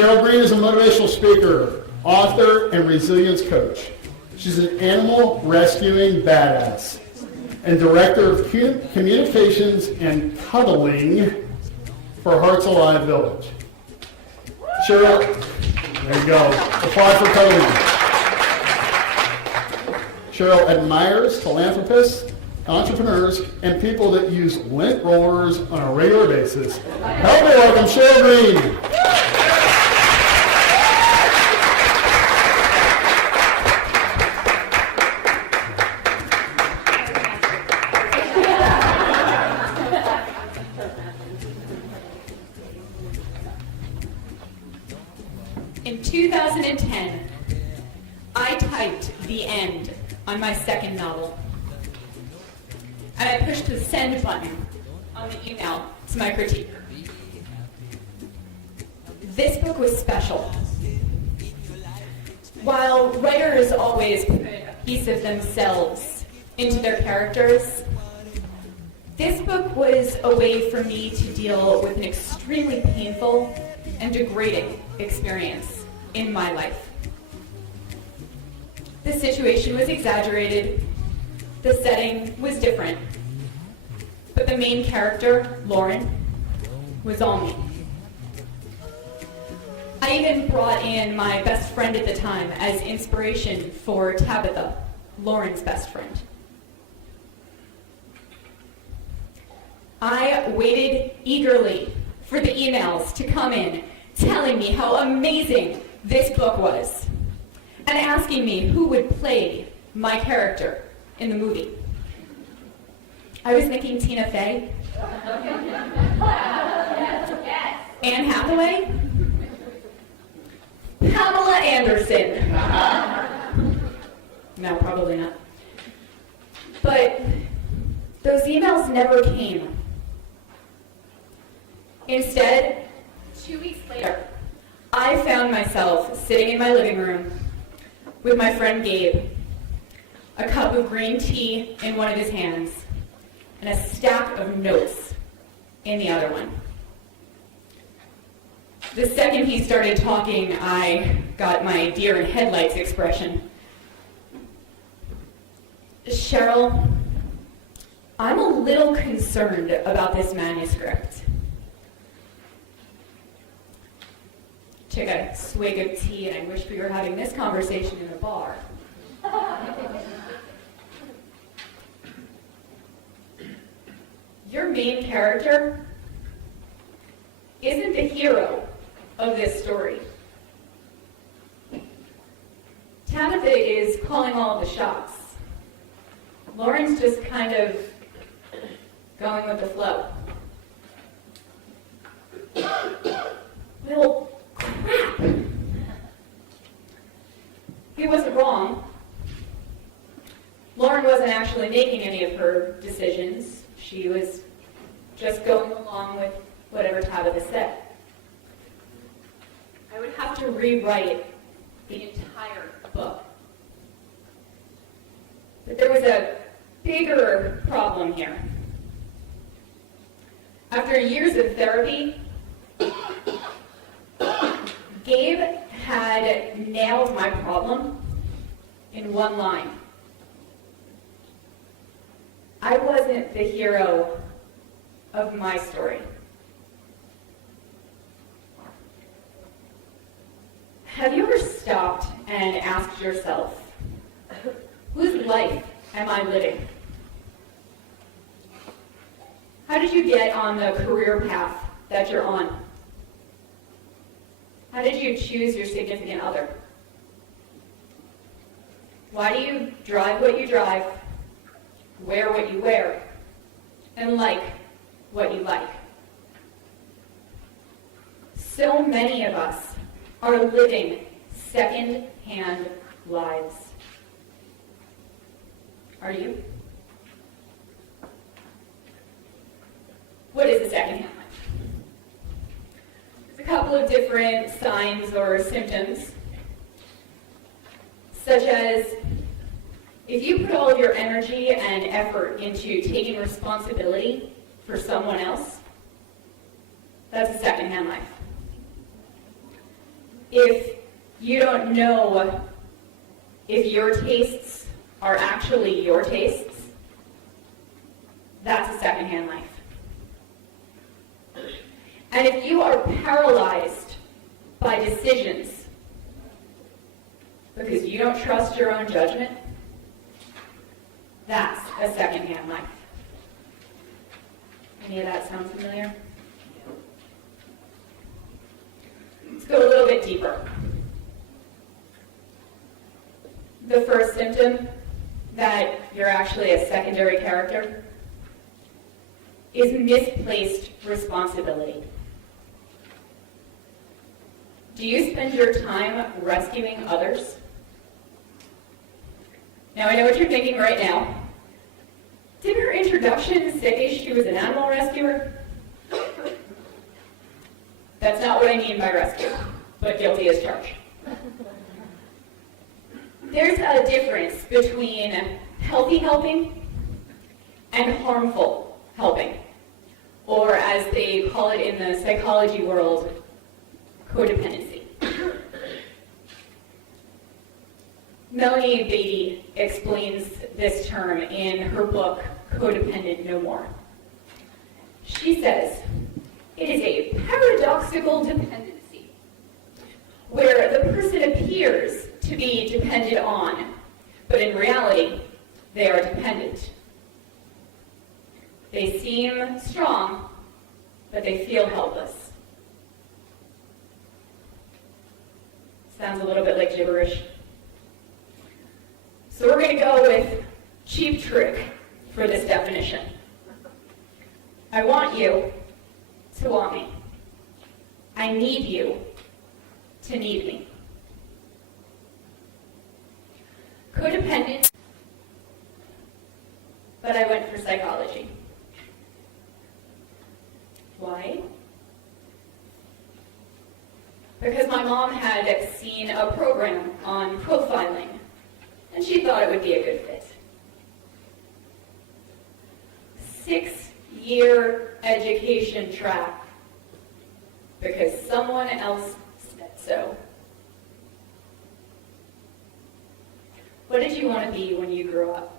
Sheryl Green is a motivational speaker, author, and resilience coach. She's an animal rescuing badass and director of communications and cuddling for Hearts Alive Village. Sheryl, there you go. Applaud for cuddling. Sheryl admires philanthropists, entrepreneurs, and people that use lint rollers on a regular basis. Help me welcome Sheryl Green. In 2010, I typed the end on my second novel. And I pushed the send button on the email to my critiquer. This book was special. While writers always put a piece of themselves into their characters, this book was a way for me to deal with an extremely painful and degrading experience in my life. The situation was exaggerated, the setting was different, but the main character, Lauren, was all me. I even brought in my best friend at the time as inspiration for Tabitha, Lauren's best friend. I waited eagerly for the emails to come in telling me how amazing this book was and asking me who would play my character in the movie. I was thinking Tina Fey, Anne Hathaway, Pamela Anderson. No, probably not. But those emails never came. Instead, 2 weeks later, I found myself sitting in my living room with my friend Gabe, a cup of green tea in one of his hands, and a stack of notes in the other one. The second he started talking, I got my deer in headlights expression. Sheryl, I'm a little concerned about this manuscript. Took a swig of tea, and I wish we were having this conversation in a bar. Your main character isn't the hero of this story. Tabitha is calling all the shots. Lauren's just kind of going with the flow. Well, crap. He wasn't wrong. Lauren wasn't actually making any of her decisions. She was just going along with whatever Tabitha said. I would have to rewrite the entire book. But there was a bigger problem here. After years of therapy, Gabe had nailed my problem in one line. I wasn't the hero of my story. Have you ever stopped and asked yourself, whose life am I living? How did you get on the career path that you're on? How did you choose your significant other? Why do you drive what you drive, wear what you wear, and like what you like? So many of us are living second-hand lives. Are you? What is a second-hand life? There's a couple of different signs or symptoms, such as if you put all of your energy and effort into taking responsibility for someone else, that's a second-hand life. if you don't know if your tastes are actually your tastes, that's a secondhand life. And if you are paralyzed by decisions because you don't trust your own judgment, that's a secondhand life. Any of that sound familiar? Let's go a little bit deeper. The first symptom that you're actually a secondary character is misplaced responsibility. Do you spend your time rescuing others? Now, I know what you're thinking right now. Did her introduction say she was an animal rescuer? That's not what I mean by rescue, but guilty as charged. There's a difference between healthy helping and harmful helping, or as they call it in the psychology world, codependency. Melanie Beatty explains this term in her book, Codependent No More. She says, it is a paradoxical dependency, where the person appears to be depended on, but in reality, they are dependent. They seem strong, but they feel helpless. Sounds a little bit like gibberish. So we're going to go with Cheap Trick for this definition. I want you to want me. I need you to need me. Codependent, but I went for psychology. Why? Because my mom had seen a program on profiling, and she thought it would be a good fit. 6-year education track, because someone else said so. What did you want to be when you grew up?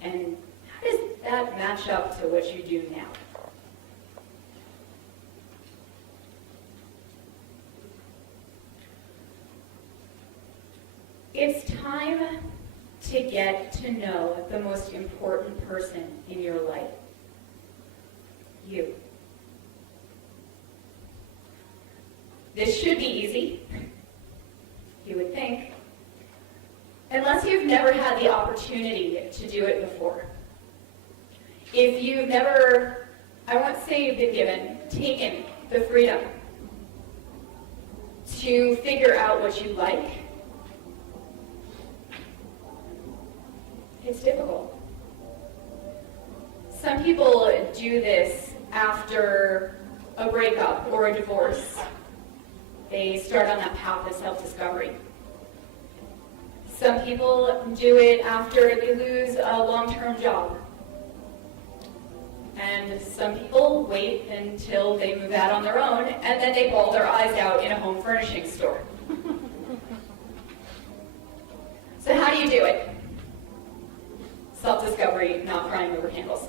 And how does that match up to what you do now? It's time to get to know the most important person in your life. You. This should be easy, you would think, unless you've never had the opportunity to do it before. If you've never, I won't say been given, taken the freedom to figure out what you like, it's difficult. Some people do this after a breakup or a divorce. They start on that path of self-discovery. Some people do it after they lose a long-term job. And some people wait until they move out on their own, and then they bawl their eyes out in a home furnishing store. So how do you do it? Self-discovery, not crying over candles.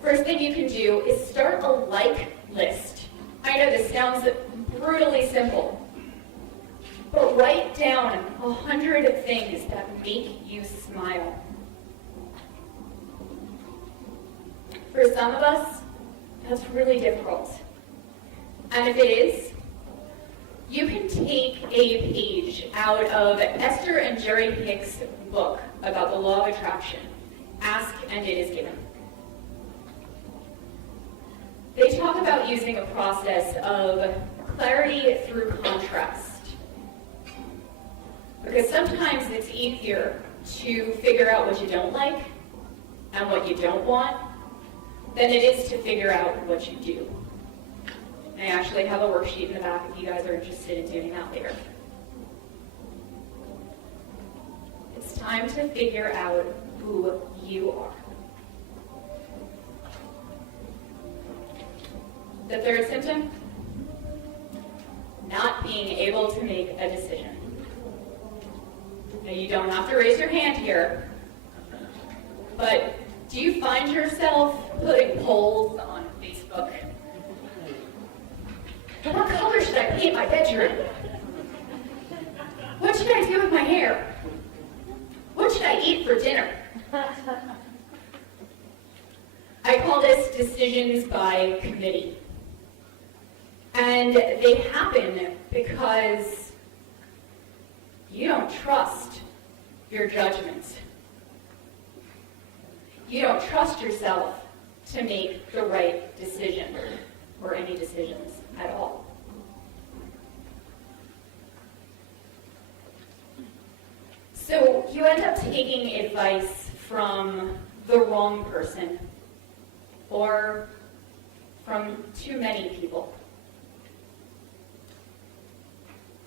First thing you can do is start a like list. I know this sounds brutally simple, but write down 100 things that make you smile. For some of us, that's really difficult. And if it is, you can take a page out of Esther and Jerry Hicks' book about the law of attraction, Ask and It Is Given. They talk about using a process of clarity through contrast. Because sometimes it's easier to figure out what you don't like and what you don't want than it is to figure out what you do. I actually have a worksheet in the back if you guys are interested in doing that later. It's time to figure out who you are. The third symptom? Not being able to make a decision. Now, you don't have to raise your hand here, but do you find yourself putting polls on Facebook? What color should I paint my bedroom? What should I do with my hair? What should I eat for dinner? I call this decisions by committee. And they happen because you don't trust your judgment. You don't trust yourself to make the right decision, or any decisions at all. So you end up taking advice from the wrong person, or from too many people.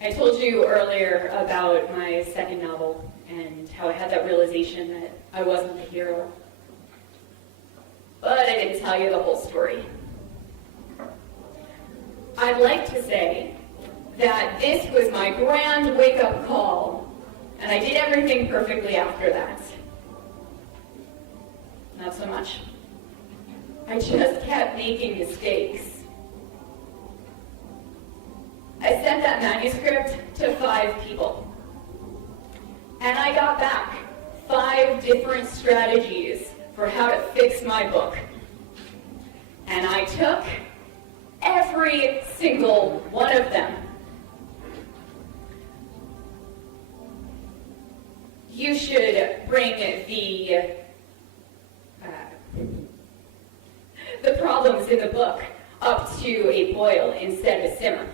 I told you earlier about my second novel and how I had that realization that I wasn't the hero. But I didn't tell you the whole story. I'd like to say that this was my grand wake-up call, and I did everything perfectly after that. Not so much. I just kept making mistakes. I sent that manuscript to 5 people. And I got back 5 different strategies for how to fix my book. And I took every single one of them. You should bring the problems in the book up to a boil instead of a simmer.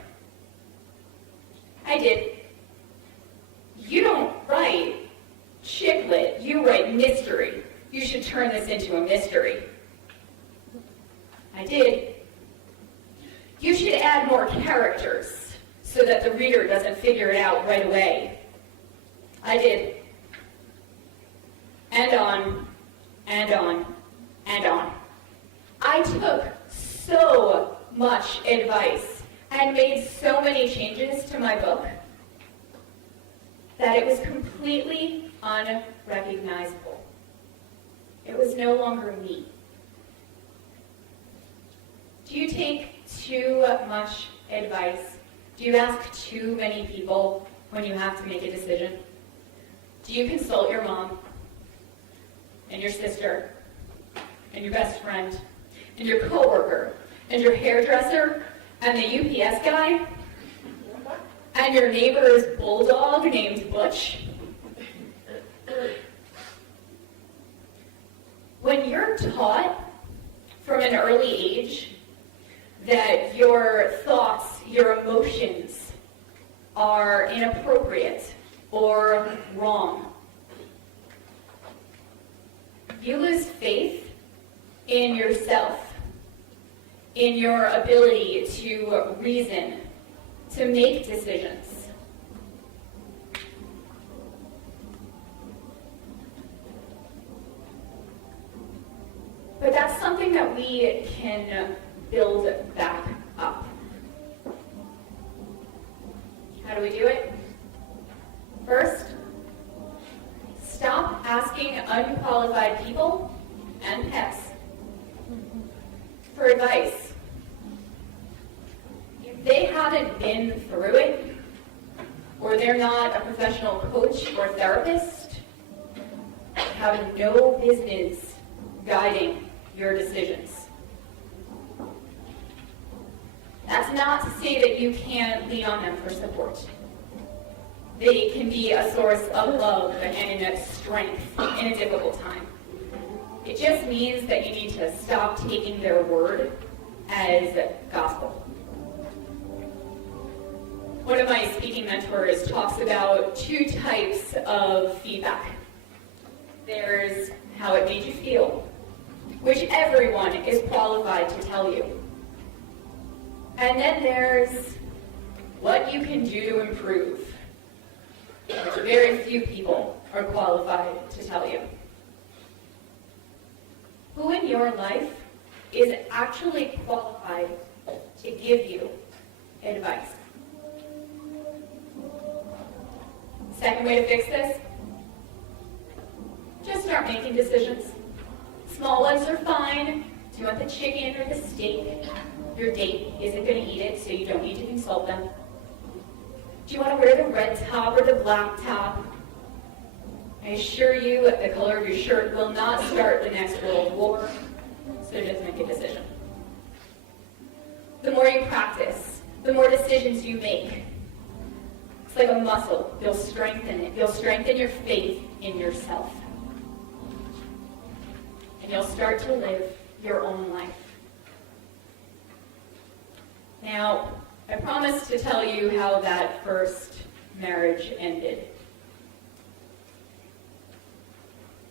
I did. You don't write chick lit, you write mystery. You should turn this into a mystery. I did. You should add more characters so that the reader doesn't figure it out right away. I did. And on, and on, and on. I took so much advice and made so many changes to my book that it was completely unrecognizable. It was no longer me. Do you take too much advice? Do you ask too many people when you have to make a decision? Do you consult your mom and your sister and your best friend and your coworker and your hairdresser and the UPS guy and your neighbor's bulldog named Butch? When you're taught from an early age that your thoughts, your emotions are inappropriate or wrong, you lose faith in yourself, in your ability to reason, to make decisions. But that's something that we can build back up. How do we do it? First, stop asking unqualified people and pets for advice. If they haven't been through it, or they're not a professional coach or therapist, they have no business guiding your decisions. That's not to say that you can't lean on them for support. They can be a source of love and strength in a difficult time. It just means that you need to stop taking their word as gospel. One of my speaking mentors talks about 2 types of feedback. There's how it made you feel, which everyone is qualified to tell you. And then there's what you can do to improve, which very few people are qualified to tell you. Who in your life is actually qualified to give you advice. Second way to fix this, just start making decisions. Small ones are fine. Do you want the chicken or the steak? Your date isn't going to eat it, so you don't need to consult them. Do you want to wear the red top or the black top? I assure you the color of your shirt will not start the next World War, so just make a decision. The more you practice, the more decisions you make. It's like a muscle. You'll strengthen it. You'll strengthen your faith in yourself. And you'll start to live your own life. Now, I promised to tell you how that first marriage ended.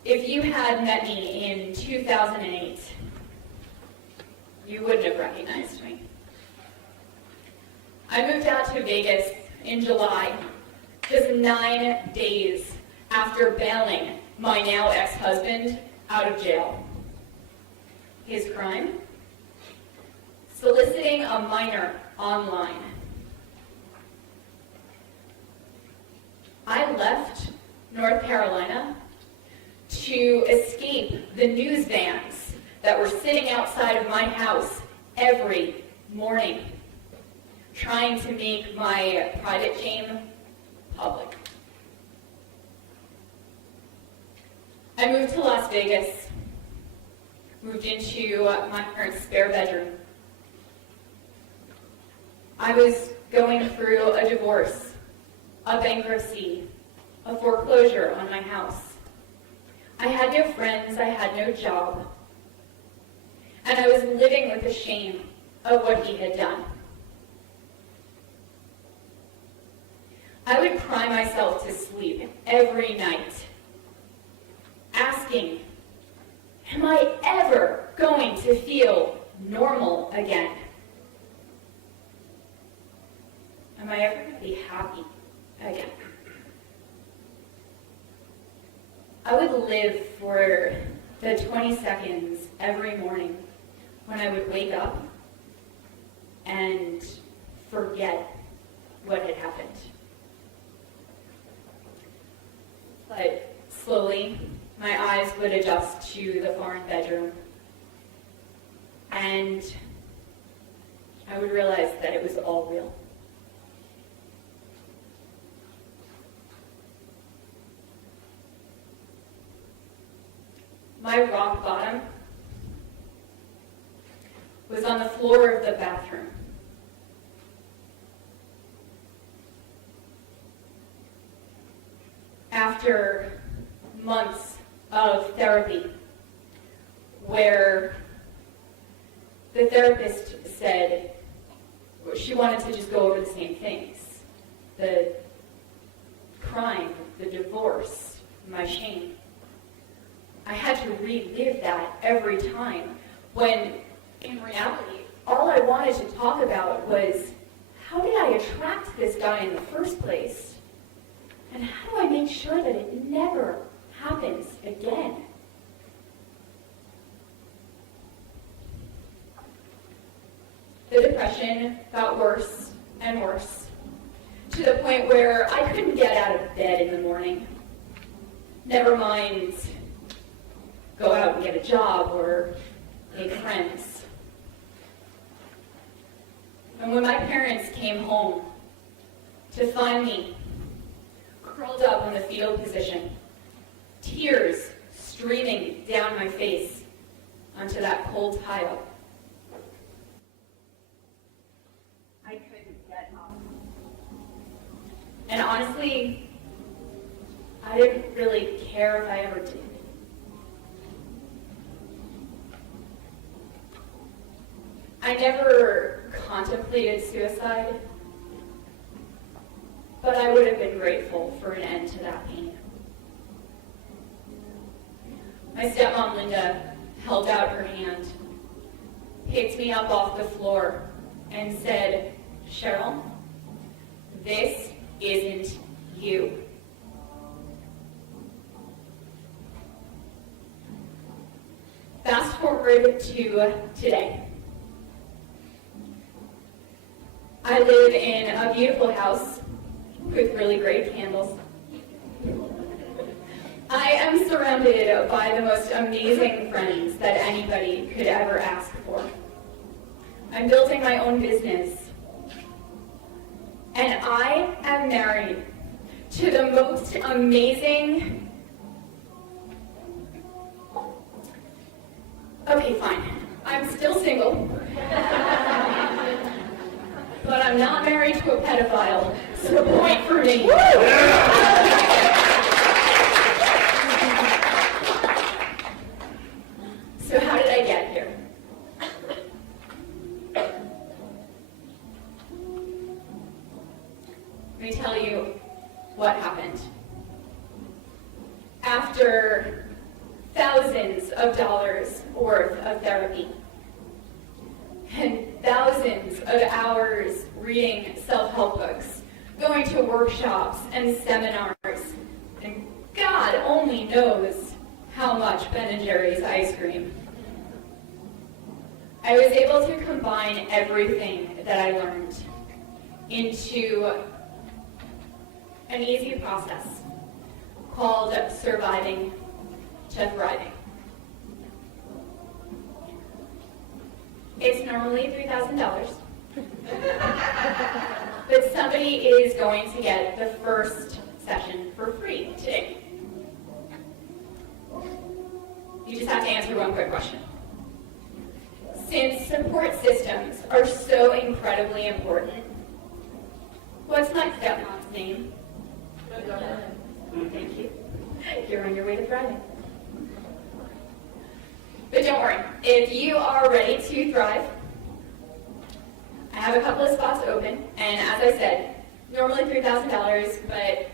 If you had met me in 2008, you wouldn't have recognized me. I moved out to Vegas in July, just 9 days after bailing my now ex-husband out of jail. His crime? Soliciting a minor online. I left North Carolina to escape the news vans that were sitting outside of my house every morning, trying to make my private shame public. I moved to Las Vegas, moved into my parents' spare bedroom. I was going through a divorce, a bankruptcy, a foreclosure on my house. I had no friends, I had no job, and I was living with the shame of what he had done. I would cry myself to sleep every night, asking, am I ever going to feel normal again? Am I ever going to be happy again? I would live for the 20 seconds every morning when I would wake up and forget what had happened. But slowly, my eyes would adjust to the foreign bedroom, and I would realize that it was all real. My rock bottom was on the floor of the bathroom. After months of therapy, where the therapist said she wanted to just go over the same things: the crime, the divorce, my shame. I had to relive that every time, when in reality, all I wanted to talk about was, how did I attract this guy in the first place? And how do I make sure that it never happens again? The depression got worse and worse, to the point where I couldn't get out of bed in the morning. Never mind go out and get a job or make friends. And when my parents came home to find me curled up in the fetal position, tears streaming down my face onto that cold tile, I couldn't get up. And honestly, I didn't really care if I ever did. I never contemplated suicide, but I would have been grateful for an end to that pain. My stepmom, Linda, held out her hand, picked me up off the floor, and said, "Sheryl, this isn't you." Fast forward to today. I live in a beautiful house with really great candles. I am surrounded by the most amazing friends that anybody could ever ask for. I'm building my own business. And I am married to the most amazing... Okay, fine. I'm still single. But I'm not married to a pedophile, so point for me. So how did I get here? Let me tell you what happened. After thousands of dollars worth of therapy and thousands of hours reading self-help books, going to workshops and seminars, and God only knows how much Ben & Jerry's ice cream, I was able to combine everything that I learned into an easy process called surviving to thriving. It's normally $3,000, but somebody is going to get the first session for free today. You just have to answer one quick question. Since support systems are so incredibly important, what's my stepmom's name? Thank you. You're on your way to thriving. But don't worry, if you are ready to thrive, I have a couple of spots open, and as I said, normally $3,000, but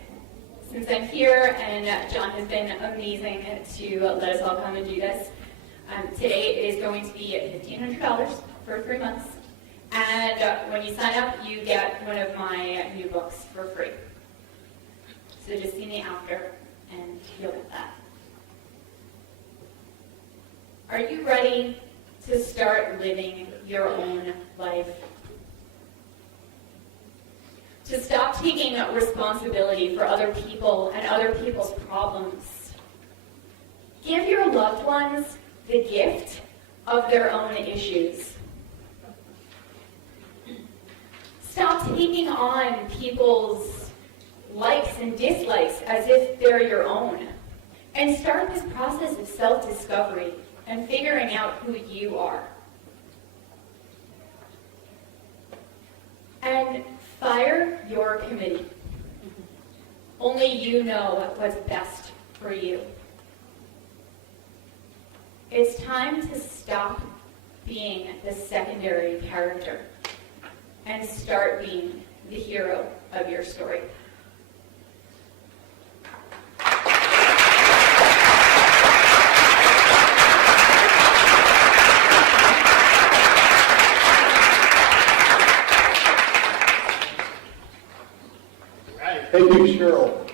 since I'm here and John has been amazing to let us all come and do this, today it is going to be $1,500 for 3 months, and when you sign up, you get one of my new books for free. So just see me after, and you'll get that. Are you ready to start living your own life? To stop taking responsibility for other people and other people's problems? Give your loved ones the gift of their own issues. Stop taking on people's likes and dislikes as if they're your own. And start this process of self-discovery and figuring out who you are. And fire your committee. Only you know what's best for you. It's time to stop being the secondary character and start being the hero of your story. Thank you, Sheryl.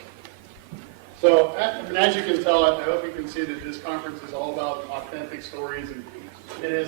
So, as you can tell, I hope you can see that this conference is all about authentic stories, and it is.